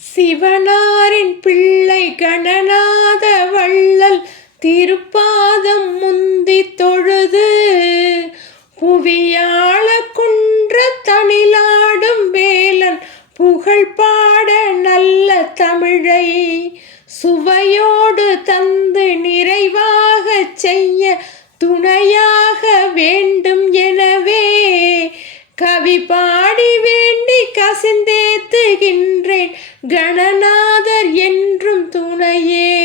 சிவனாரின் பிள்ளை கணநாத வள்ளல் திருப்பாதம் முந்தி தொழுது புவியாள குன்ற தனிலாடும் வேலன் புகழ் பாட நல்ல தமிழை சுவையோடு தந்து நிறைவாக செய்ய துணையாக வேண்டும். எனவே கவி பாடி வேண்டி கசிந்தேத்துகின்றேன் கணநாதர் என்றும் துணையே.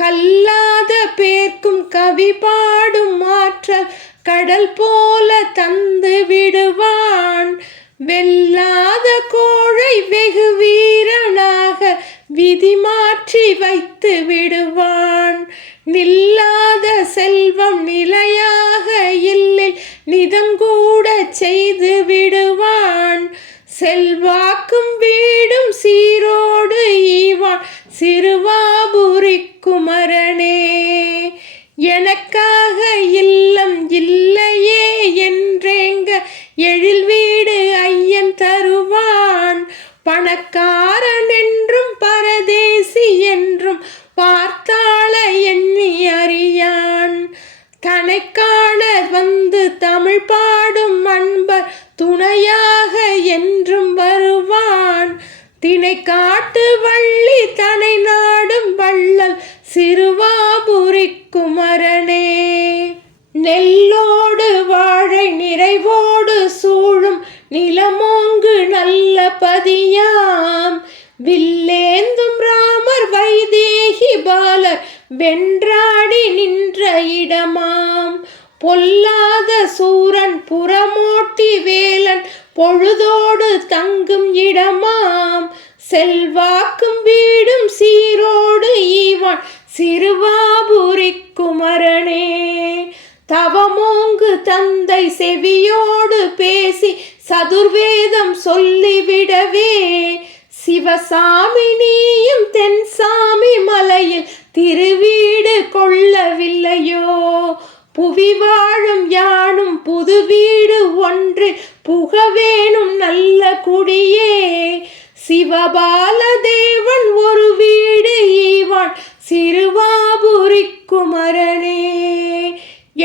கல்லாத பேர்க்கும் கவி பாடும் ஆற்றல் கடல் போல தந்து விடுவான். வெல்லாத கோழை வெகு வீரனாக விதி மாற்றி வைத்து விடுவான். நில்லாத செல்வம் நிலையாக இல்லில் நிதங்கூட செய்து விடுவான். செல்வாக்கும் வீடும் சீரோடு ஈவான் சிறுவாபுரி குமரனே. எனக்காக இல்லம் இல்லையே என்றேங்க எழில் வீடு ஐயன் தருவான். பணக்காரன் என்றும் பரதேசி என்றும் பார்த்தாள எண்ணி அறியான். தன்னை காண வந்து தமிழ் பாடும் அன்பர் துணையாக என்றும் வருவான். தினை காட்டு வள்ளி தனை நாடும் வள்ளல் சிறுவாபுரி குமரனே. நெல்லோடு வாழை நிறைவோடு சூழும் நிலமோங்கு நல்ல பதியாம். வில்லேந்தும் ராமர் வைதேகி பாலர் வென்றாடி நின்ற இடமாம். பொல்லாத சூரன் புறமோட்டி வேலன் பொழுதோடு தங்கும் இடமாம். செல்வாக்கும் வீடும் சீரோடு ஈவான் சிறுவாபுரி குமரனே. தவமோங்கு தந்தை செவியோடு பேசி சதுர்வேதம் சொல்லிவிடவே சிவசாமி நீயும் தென்சாமி மலையில் திருவீடு கொள்ளவில்லையோ. புவி வாழும் யானும் புது வீடு ஒன்று புக வேணும் நல்ல குடியே. சிவபால தேவன் ஒரு வீடு ஈவான் சிறுவாபுரி குமரனே.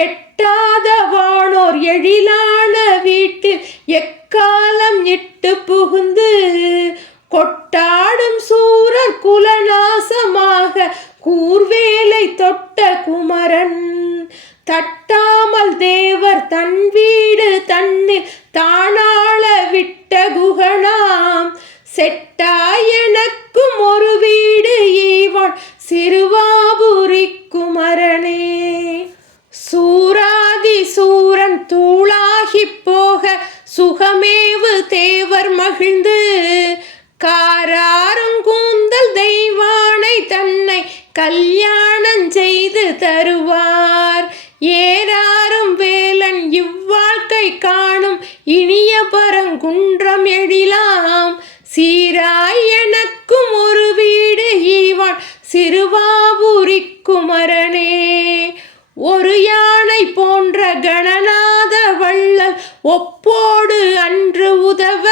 எட்டாத வானோர் எழிலான வீட்டில் எக்காலம் இட்டு புகுந்து கொட்டாடும் சூரர் குலநாசமாக கூர்வேலை தொட்ட குமரன். தட்டாமல் தேவர் தன் வீடு தன்னில் தானாள விட்ட குகனாம். செட்டாய் எனக்கும் ஒரு வீடு ஈவான் சிறுவாபுரி குமரனே. சூராதி சூரன் தூளாகி போக சுகமேவு தேவர் மகிழ்ந்து காராரும் கூந்தல் தெய்வானை தன்னை கல்யாணம் செய்து தருவார். ஏறாரும் வேலன் இவ்வாழ்க்கை காணும் இனிய பரங்குன்றம் எழிலாம். சீராய் எனக்கும் ஒரு வீடு ஈவான் சிறுவாபுரி குமரனே. ஒரு யானை போன்ற கணநாத வள்ளல் ஒப்போடு அன்று உதவ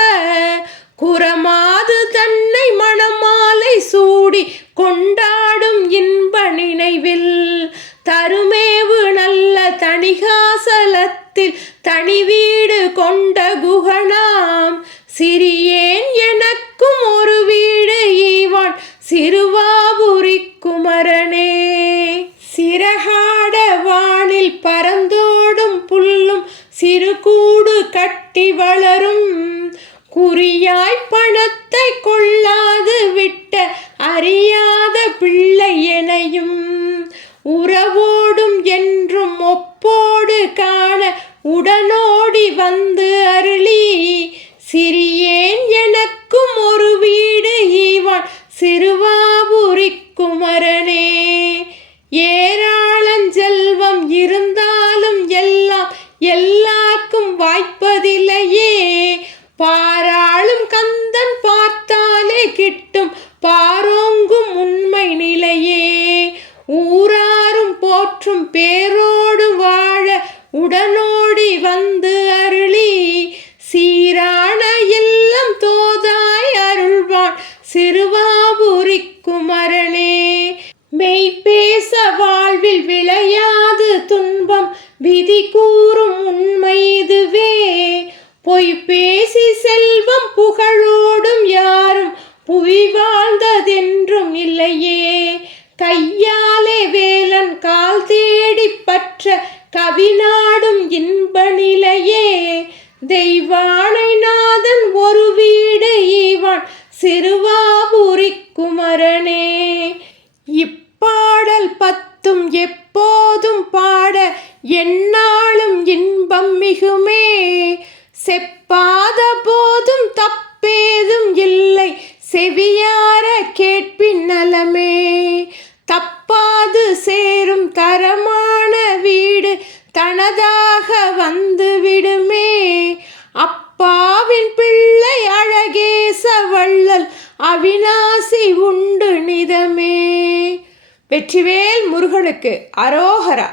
குரமாது தன்னை மணமாலை சூடி கொண்டாடும் இன்ப நினைவில் தருமேவு நல்ல தணிகாசலத்தில் தனி வீடு கொண்ட குகனாம். சிறியேன் எனக்கும் ஒரு வீடு ஈவான் சிறுவாபுரி குமரனே. சிறகாட வானில் பறந்தோடும் புல்லும் சிறுகூடு கட்டி வளரும். குறியாய் பணத்தை கொள்ளாது விட்ட அறியாத பிள்ளை எனையும் உறவோடும் என்றும் ஒப்போடு காண உடனோடி வந்து அருளி. சிறியேன் எனக்கும் ஒரு வீடு ஈவான் சிறுவாபுரி குமரனே. ஏராளஞ்செல்வம் இருந்தாலும் எல்லாம் எல்லாருக்கும் வாய்ப்பதில்லையே. பாராளும் கந்தன் பார்த்தாலே கிட்டும் பாரோங்கும் உண்மை நிலையே. ஊராரும் போற்றும் பேரோடு வாழ உடனோடி வந்து அருளி. சீரான இல்லம் தோதாய் அருள்வான் சிறுவாபுரி குமரனே. மெய்பேச வாழ்வில் விளையாது துன்பம், விதி கூறும் உண்மை இதுவே. பொய் பேசி செல்வம் புகழோடும் யாரும் புவி வாழ்ந்ததென்றும் இல்லையே. கையாலே வேலன் கால் தேடி பற்ற கவிநாடும் இன்ப நிலையே. தெய்வானை நாதன் ஒரு வீடு ஈவான் சிறுவாபுரி குமரனே. இப்பாடல் 10 எப்போதும் பாட எந்நாளும் இன்பம் மிகுமே. செப்பாத போதும் தப்பேதும் இல்லை, செவியார கேட்பின் நலமே. தப்பாது சேரும் தரமான வீடு தனதாக வந்து விடுமே. அப்பாவின் பிள்ளை அழகேச வள்ளல் அவிநாசி உண்டு நிதமே. வெற்றிவேல் முருகனுக்கு அரோகரா.